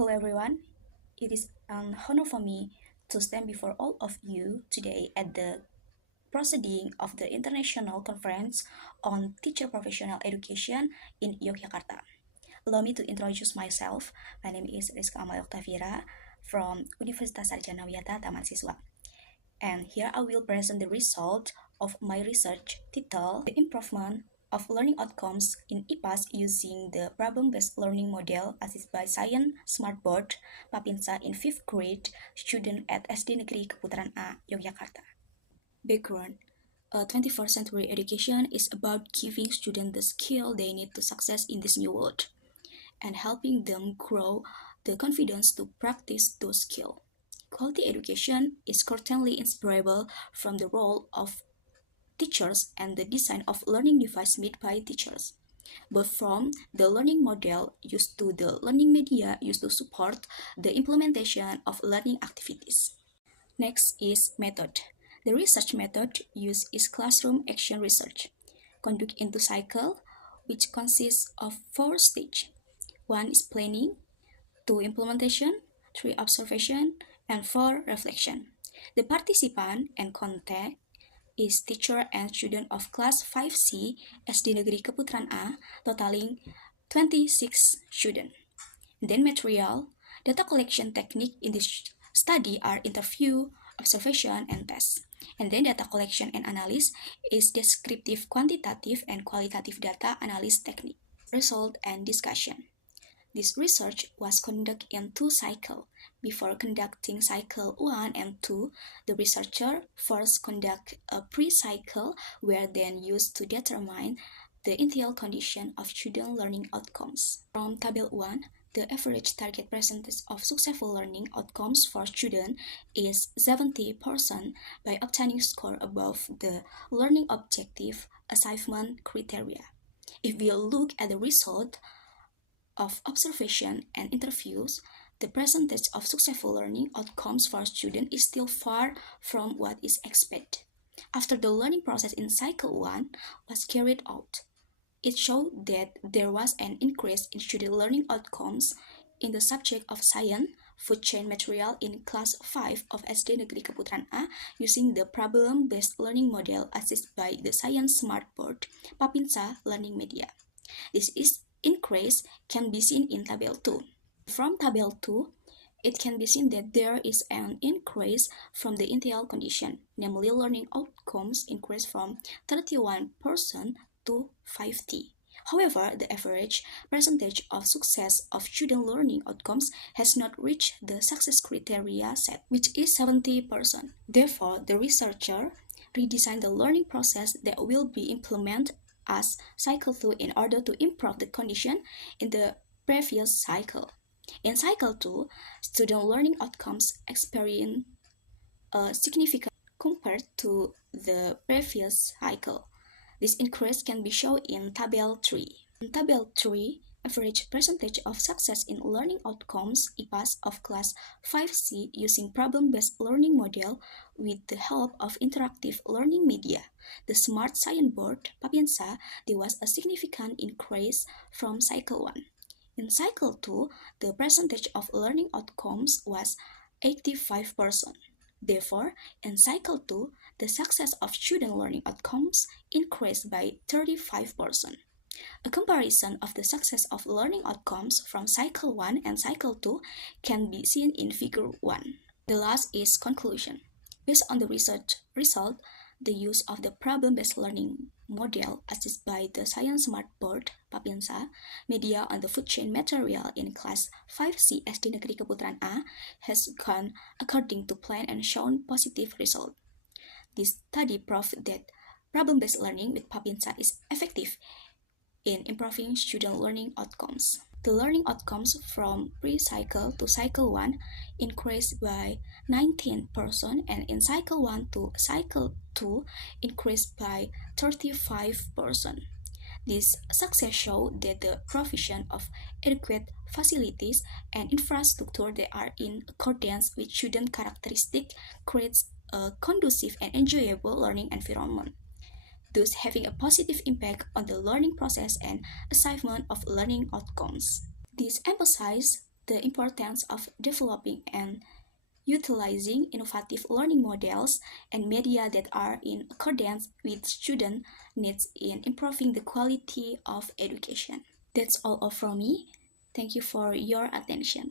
Hello everyone, it is an honor for me to stand before all of you today at the proceeding of the International Conference on Teacher Professional Education in Yogyakarta. Allow me to introduce myself. My name is Riezka Oktafira from Universitas Sarjanawiyata, Tamansiswa. And here I will present the result of my research titled The Improvement of Learning Outcomes in IPAS using the Problem-Based Learning Model assisted by Science Smartboard Papinsa in 5th grade student at SD Negeri Keputaran A, Yogyakarta. Background. 21st century education is about giving students the skill they need to success in this new world and helping them grow the confidence to practice those skills. Quality education is certainly inseparable from the role of teachers and the design of learning device made by teachers, but from the learning model used to the learning media used to support the implementation of learning activities. Next is method. The research method used is classroom action research, conducted into cycle, which consists of 4 stages. 1 is planning, 2 implementation, 3 observation, and 4 reflection. The participant and contact is teacher and student of class 5C SD Negeri Keputaran A, totaling 26 students. Then material, data collection technique in this study are interview, observation, and test. And then data collection and analysis is descriptive, quantitative, and qualitative data analysis technique. Result and discussion. This research was conducted in 2 cycles. Before conducting cycle 1 and 2, the researcher first conduct a pre-cycle where then used to determine the initial condition of student learning outcomes. From Table 1, the average target percentage of successful learning outcomes for students is 70% by obtaining score above the learning objective achievement criteria. If we look at the result of observation and interviews, the percentage of successful learning outcomes for students is still far from what is expected. After the learning process in cycle 1 was carried out, it showed that there was an increase in student learning outcomes in the subject of science, food chain material in class 5 of SD Negeri Keputaran A using the problem-based learning model assisted by the Science Smartboard Papinsa learning media. This increase can be seen in Table 2. From Table 2, it can be seen that there is an increase from the initial condition, namely learning outcomes increased from 31% to 50%. However, the average percentage of success of student learning outcomes has not reached the success criteria set, which is 70%. Therefore, the researcher redesigned the learning process that will be implemented as cycle 2 in order to improve the condition in the previous cycle. In cycle 2, student learning outcomes experience a significant compared to the previous cycle. This increase can be shown in Table 3. In Table 3, average percentage of success in learning outcomes IPAS of class 5C using problem-based learning model with the help of interactive learning media, the Smart Science Board Papinsa, there was a significant increase from cycle 1. In cycle 2, the percentage of learning outcomes was 85%. Therefore, in cycle 2, the success of student learning outcomes increased by 35%. A comparison of the success of learning outcomes from cycle 1 and cycle 2 can be seen in figure 1. The last is conclusion. Based on the research result, the use of the problem-based learning model assisted by the Science Smartboard Papinsa media on the food chain material in class 5C SD Negeri Keputaran A has gone according to plan and shown positive result. This study proved that problem-based learning with Papinsa is effective in improving student learning outcomes. The learning outcomes from pre-cycle to cycle 1 increased by 19%, and in cycle 1 to cycle 2 increased by 35%. This success showed that the provision of adequate facilities and infrastructure that are in accordance with student characteristics creates a conducive and enjoyable learning environment, thus having a positive impact on the learning process and achievement of learning outcomes. This emphasizes the importance of developing and utilizing innovative learning models and media that are in accordance with student needs in improving the quality of education. That's all from me. Thank you for your attention.